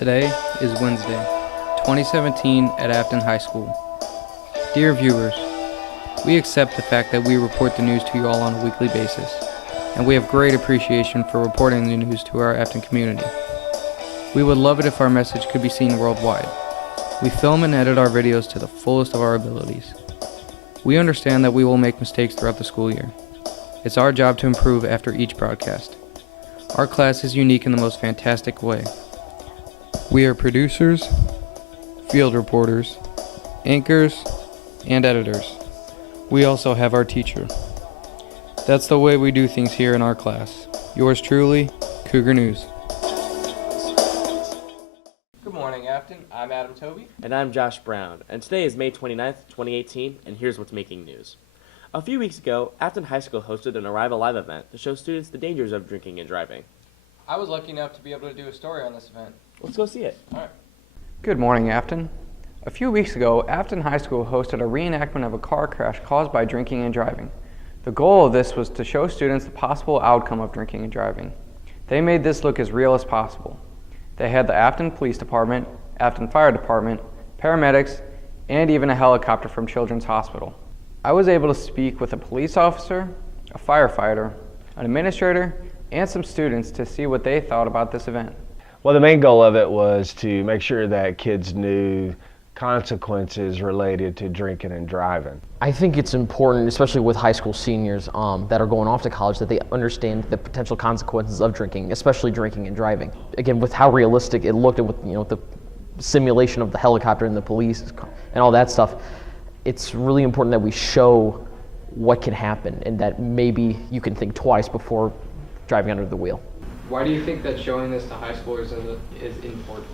Today is Wednesday, 2017 at Affton High School. Dear viewers, we accept the fact that we report the news to you all on a weekly basis, and we have great appreciation for reporting the news to our Affton community. We would love it if our message could be seen worldwide. We film and edit our videos to the fullest of our abilities. We understand that we will make mistakes throughout the school year. It's our job to improve after each broadcast. Our class is unique in the most fantastic way. We are producers, field reporters, anchors, and editors. We also have our teacher. That's the way we do things here in our class. Yours truly, Cougar News. Good morning, Affton. I'm Adam Toby. And I'm Josh Brown. And today is May 29th, 2018, and here's what's making news. A few weeks ago, Affton High School hosted an Arrive Alive event to show students the dangers of drinking and driving. I was lucky enough to be able to do a story on this event. Let's go see it. All right. Good morning, Affton. A few weeks ago, Affton High School hosted a reenactment of a car crash caused by drinking and driving. The goal of this was to show students the possible outcome of drinking and driving. They made this look as real as possible. They had the Affton Police Department, Affton Fire Department, paramedics, and even a helicopter from Children's Hospital. I was able to speak with a police officer, a firefighter, an administrator, and some students to see what they thought about this event. Well, the main goal of it was to make sure that kids knew consequences related to drinking and driving. I think it's important, especially with high school seniors that are going off to college, that they understand the potential consequences of drinking, especially drinking and driving. Again, with how realistic it looked, and with the simulation of the helicopter and the police and all that stuff, it's really important that we show what can happen and that maybe you can think twice before driving under the wheel. Why do you think that showing this to high schoolers is important?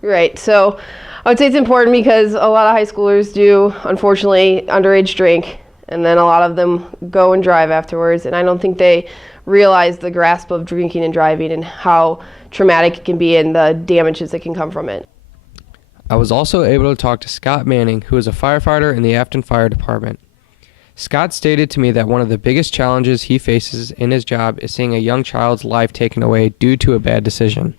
Right, so I would say it's important because a lot of high schoolers do, unfortunately, underage drink, and then a lot of them go and drive afterwards, and I don't think they realize the grasp of drinking and driving and how traumatic it can be and the damages that can come from it. I was also able to talk to Scott Manning, who is a firefighter in the Affton Fire Department. Scott stated to me that one of the biggest challenges he faces in his job is seeing a young child's life taken away due to a bad decision.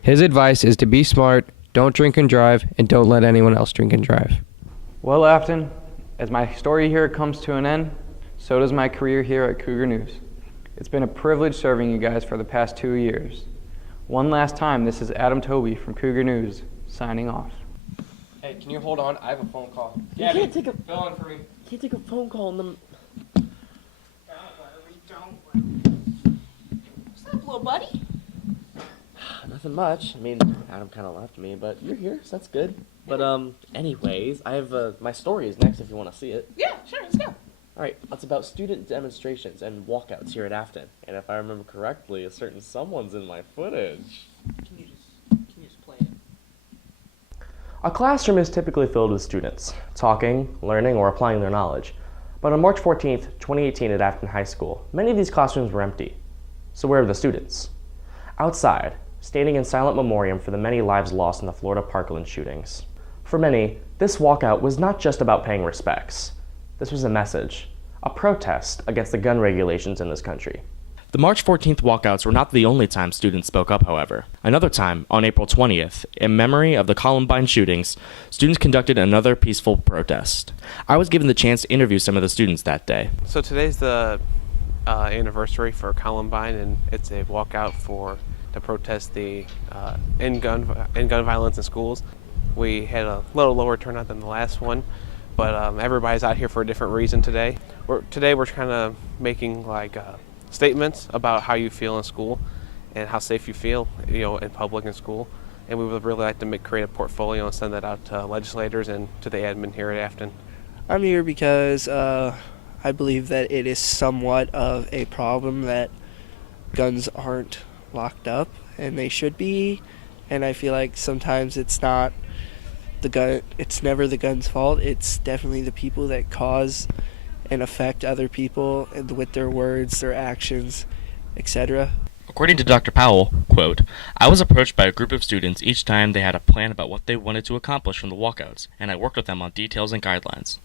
His advice is to be smart, don't drink and drive, and don't let anyone else drink and drive. Well, Affton, as my story here comes to an end, so does my career here at Cougar News. It's been a privilege serving you guys for the past 2 years. One last time, this is Adam Toby from Cougar News, signing off. Hey, can you hold on? I have a phone call. You Gabby, can't take a fill in for me. You can't take a phone call in the... What's up, little buddy? Nothing much. I mean, Adam kind of left me, but you're here, so that's good. But anyways, I have my story is next if you want to see it. Yeah, sure, let's go. All right, it's about student demonstrations and walkouts here at Affton. And if I remember correctly, a certain someone's in my footage. Can you just play it? A classroom is typically filled with students, talking, learning, or applying their knowledge. But on March 14th, 2018 at Affton High School, many of these classrooms were empty. So where are the students? Outside, standing in silent memoriam for the many lives lost in the Florida Parkland shootings. For many, this walkout was not just about paying respects. This was a message, a protest against the gun regulations in this country. The March 14th walkouts were not the only time students spoke up, however. Another time, on April 20th, in memory of the Columbine shootings, students conducted another peaceful protest. I was given the chance to interview some of the students that day. So today's the anniversary for Columbine, and it's a walkout to protest the end gun violence in schools. We had a little lower turnout than the last one, but everybody's out here for a different reason today. Today we're kind of making statements about how you feel in school and how safe you feel, in public and school. And we would really like to create a portfolio and send that out to legislators and to the admin here at Affton. I'm here because I believe that it is somewhat of a problem that guns aren't locked up, and they should be. And I feel like sometimes it's not the gun. It's never the gun's fault. It's definitely the people that cause and affect other people and with their words, their actions, etc. According to Dr. Powell, quote, "I was approached by a group of students each time they had a plan about what they wanted to accomplish from the walkouts, and I worked with them on details and guidelines."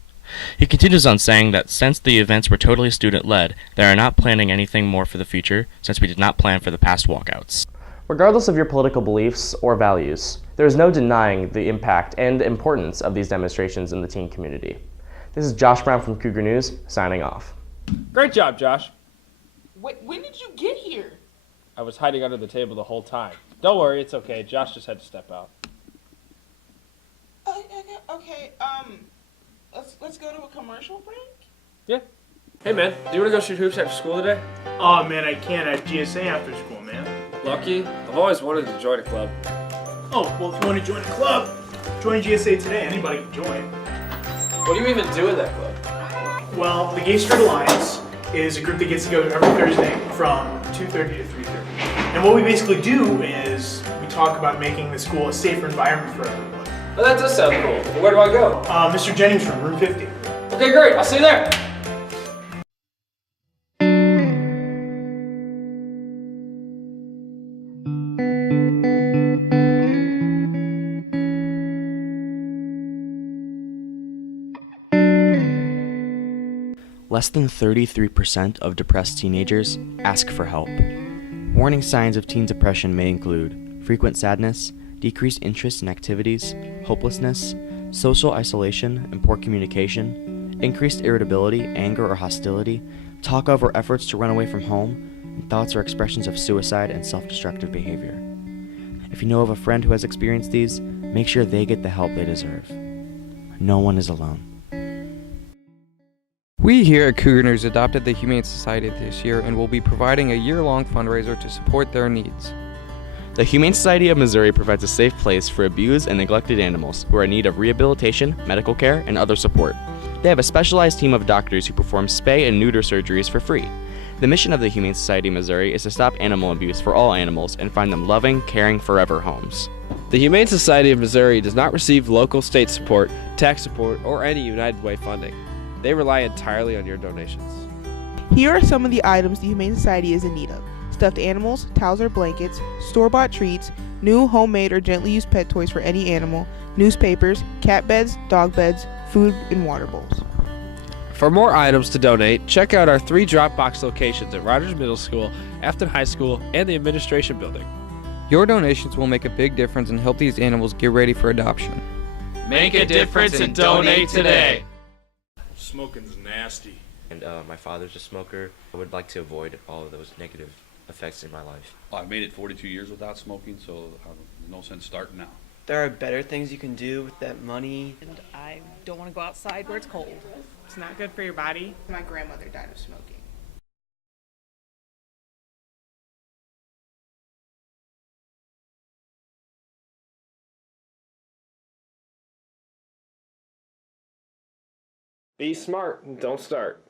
He continues on saying that since the events were totally student-led, they are not planning anything more for the future, since we did not plan for the past walkouts. Regardless of your political beliefs or values, there is no denying the impact and importance of these demonstrations in the teen community. This is Josh Brown from Cougar News, signing off. Great job, Josh. When did you get here? I was hiding under the table the whole time. Don't worry, it's okay. Josh just had to step out. Okay, let's go to a commercial break? Yeah. Hey, man, do you want to go shoot hoops after school today? Oh man, I can't. I have GSA after school, man. Lucky. I've always wanted to join a club. Oh, well, if you want to join a club, join GSA today. Anybody can join. What do you even do in that club? Well, the Gay Straight Alliance is a group that gets together every Thursday from 2:30 to 3:30. And what we basically do is we talk about making the school a safer environment for everyone. Oh, that does sound cool. Where do I go? Mr. Jennings' room 50. Okay, great. I'll see you there. Less than 33% of depressed teenagers ask for help. Warning signs of teen depression may include frequent sadness, decreased interest in activities, hopelessness, social isolation and poor communication, increased irritability, anger or hostility, talk of or efforts to run away from home, and thoughts or expressions of suicide and self-destructive behavior. If you know of a friend who has experienced these, make sure they get the help they deserve. No one is alone. We here at Cougar News adopted the Humane Society this year and will be providing a year-long fundraiser to support their needs. The Humane Society of Missouri provides a safe place for abused and neglected animals who are in need of rehabilitation, medical care, and other support. They have a specialized team of doctors who perform spay and neuter surgeries for free. The mission of the Humane Society of Missouri is to stop animal abuse for all animals and find them loving, caring, forever homes. The Humane Society of Missouri does not receive local state support, tax support, or any United Way funding. They rely entirely on your donations. Here are some of the items the Humane Society is in need of: stuffed animals, towels or blankets, store-bought treats, new homemade or gently used pet toys for any animal, newspapers, cat beds, dog beds, food, and water bowls. For more items to donate, check out our 3 Dropbox locations at Rogers Middle School, Affton High School, and the Administration Building. Your donations will make a big difference and help these animals get ready for adoption. Make a difference and donate today. Smoking's nasty. And my father's a smoker. I would like to avoid all of those negative effects in my life. I've made it 42 years without smoking, so there's no sense starting now. There are better things you can do with that money. And I don't want to go outside where it's cold. It's not good for your body. My grandmother died of smoking. Be smart and don't start.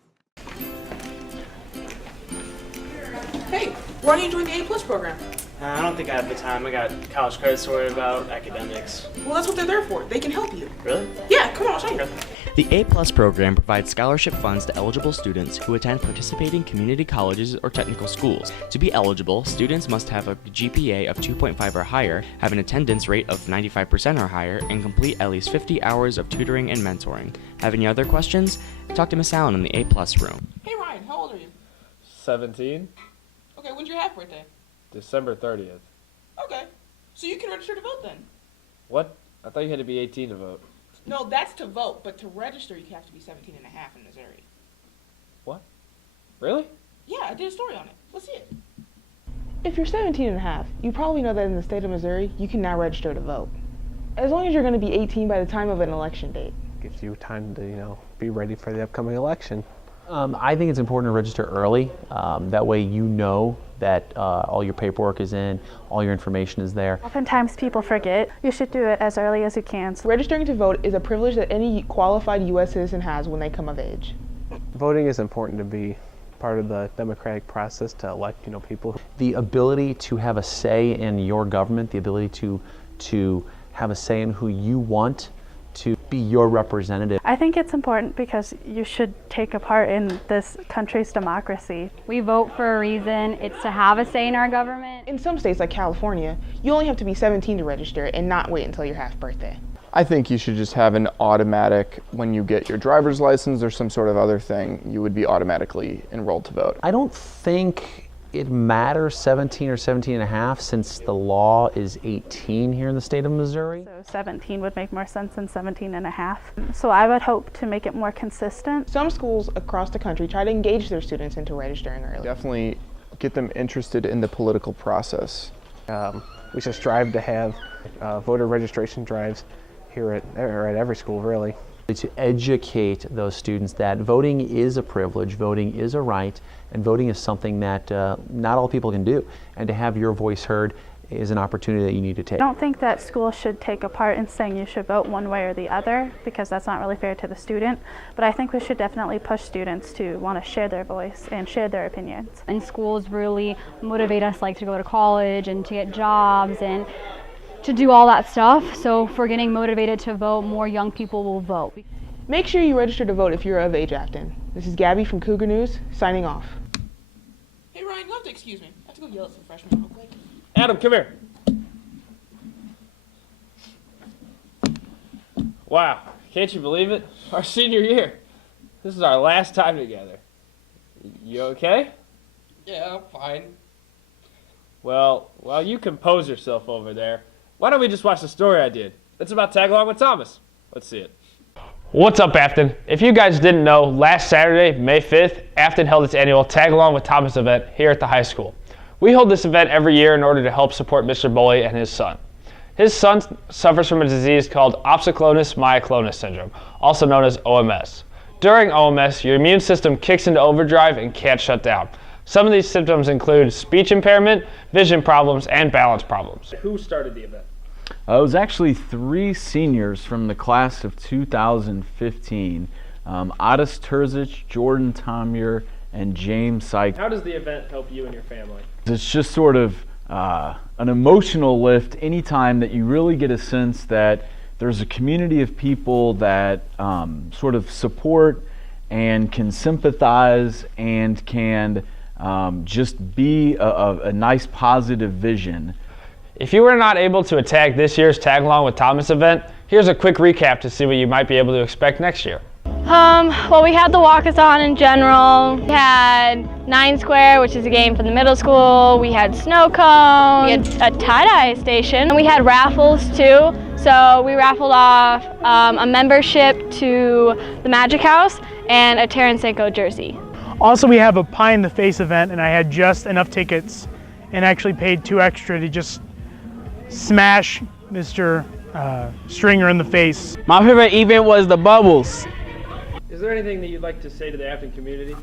Hey, why don't you join the A+ program? I don't think I have the time. I got college credits to worry about, academics. Well, that's what they're there for. They can help you. Really? Yeah, come on, I'll show you. The A+ program provides scholarship funds to eligible students who attend participating community colleges or technical schools. To be eligible, students must have a GPA of 2.5 or higher, have an attendance rate of 95% or higher, and complete at least 50 hours of tutoring and mentoring. Have any other questions? Talk to Miss Allen in the A+ room. Hey, Ryan, how old are you? 17, Okay, when's your half birthday? December 30th. Okay, so you can register to vote then. What? I thought you had to be 18 to vote. No, that's to vote, but to register you have to be 17 and a half in Missouri. What? Really? Yeah, I did a story on it. Let's see it. If you're 17 and a half, you probably know that in the state of Missouri, you can now register to vote. As long as you're going to be 18 by the time of an election date. Gives you time to, be ready for the upcoming election. I think it's important to register early. That way you know that all your paperwork is in, all your information is there. Oftentimes people forget. You should do it as early as you can. Registering to vote is a privilege that any qualified U.S. citizen has when they come of age. Voting is important to be part of the democratic process to elect, people. The ability to have a say in your government, the ability to have a say in who you want to be your representative. I think it's important because you should take a part in this country's democracy. We vote for a reason. It's to have a say in our government. In some states like California, you only have to be 17 to register and not wait until your half birthday. I think you should just have an automatic, when you get your driver's license or some sort of other thing, you would be automatically enrolled to vote. I don't think it matters 17 or 17 and a half since the law is 18 here in the state of Missouri? So 17 would make more sense than 17 and a half. So I would hope to make it more consistent. Some schools across the country try to engage their students into registering early. Definitely get them interested in the political process. We should strive to have voter registration drives here at every school, really. To educate those students that voting is a privilege, voting is a right, and voting is something that not all people can do. And to have your voice heard is an opportunity that you need to take. I don't think that schools should take a part in saying you should vote one way or the other, because that's not really fair to the student. But I think we should definitely push students to want to share their voice and share their opinions. And schools really motivate us to go to college and to get jobs and to do all that stuff. So if we're getting motivated to vote, more young people will vote. Make sure you register to vote if you're of age, Affton. This is Gabby from Cougar News, signing off. Hey Ryan, you'll have to excuse me. I have to go yell at some freshmen real quick. Adam, come here. Wow, can't you believe it? Our senior year. This is our last time together. You okay? Yeah, I'm fine. Well, while you compose yourself over there, why don't we just watch the story I did? It's about Tag Along with Thomas. Let's see it. What's up, Affton? If you guys didn't know, last Saturday, May 5th, Affton held its annual Tag Along with Thomas event here at the high school. We hold this event every year in order to help support Mr. Bully and his son. His son suffers from a disease called opsoclonus myoclonus syndrome, also known as OMS. During OMS, your immune system kicks into overdrive and can't shut down. Some of these symptoms include speech impairment, vision problems, and balance problems. Who started the event? It was actually 3 seniors from the class of 2015. Adis Terzic, Jordan Tomier, and James Syke. How does the event help you and your family? It's just sort of an emotional lift anytime that you really get a sense that there's a community of people that sort of support and can sympathize and can just be a nice positive vision. If you were not able to attend this year's Tag Along with Thomas event, here's a quick recap to see what you might be able to expect next year. Well, we had the walkathon in general. We had 9 Square, which is a game for the middle school. We had snow cone. We had a tie-dye station. And we had raffles too. So we raffled off a membership to the Magic House and a Tarasenko jersey. Also, we have a Pie in the Face event, and I had just enough tickets and actually paid 2 extra to just smash Mr. Stringer in the face. My favorite event was the bubbles. Is there anything that you'd like to say to the Affton community?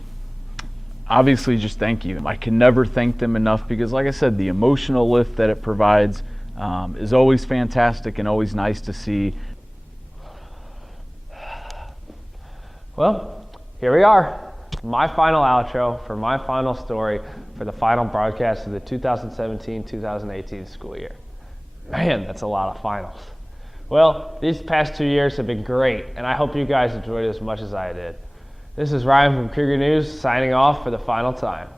Obviously, just thank you. I can never thank them enough because, like I said, the emotional lift that it provides is always fantastic and always nice to see. Well, here we are. My final outro for my final story for the final broadcast of the 2017-2018 school year. Man, that's a lot of finals. Well, these past 2 years have been great, and I hope you guys enjoyed it as much as I did. This is Ryan from Cougar News signing off for the final time.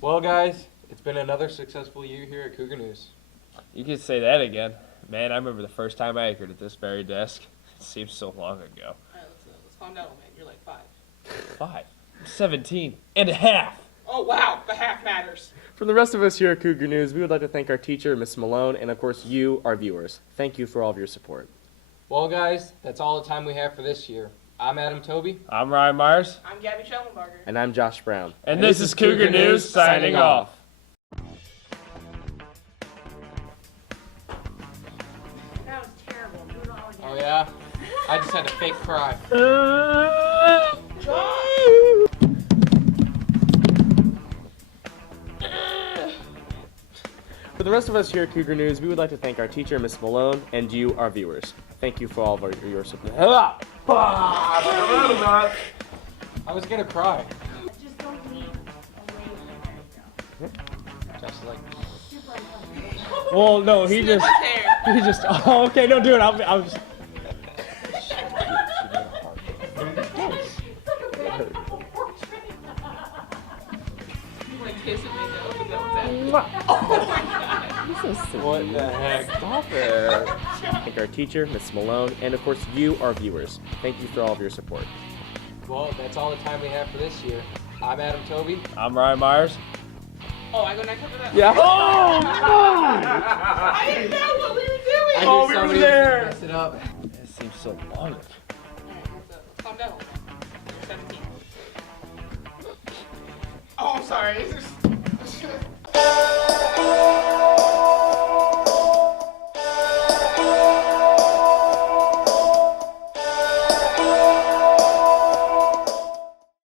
Well, guys, it's been another successful year here at Cougar News. You can say that again. Man, I remember the first time I anchored at this very desk. It seems so long ago. All right, let's calm down, man. You're like 5. 5? I'm 17 and a half. Oh, wow. The half matters. From the rest of us here at Cougar News, we would like to thank our teacher, Ms. Malone, and of course you, our viewers. Thank you for all of your support. Well, guys, that's all the time we have for this year. I'm Adam Toby. I'm Ryan Myers. I'm Gabby Schellenbarger. And I'm Josh Brown. And this is Cougar News signing off. That was terrible. Do it all again. Oh, yeah? I just had a fake cry. For the rest of us here at Cougar News, we would like to thank our teacher, Ms. Malone, and you, our viewers. Thank you for all of your support. I was gonna cry. Just don't leave away. Just like. Well, no, he just. Oh, okay, don't do it. I'll just. What the heck? Stop it. Thank our teacher, Ms. Malone, and of course you, our viewers. Thank you for all of your support. Well, that's all the time we have for this year. I'm Adam Toby. I'm Ryan Myers. Oh, I go next after that? Yeah. Oh, God! I didn't know what we were doing! I knew somebody was gonna mess it up. It seems so long. Alright, let's calm down. 17. Oh, I'm sorry. It's just...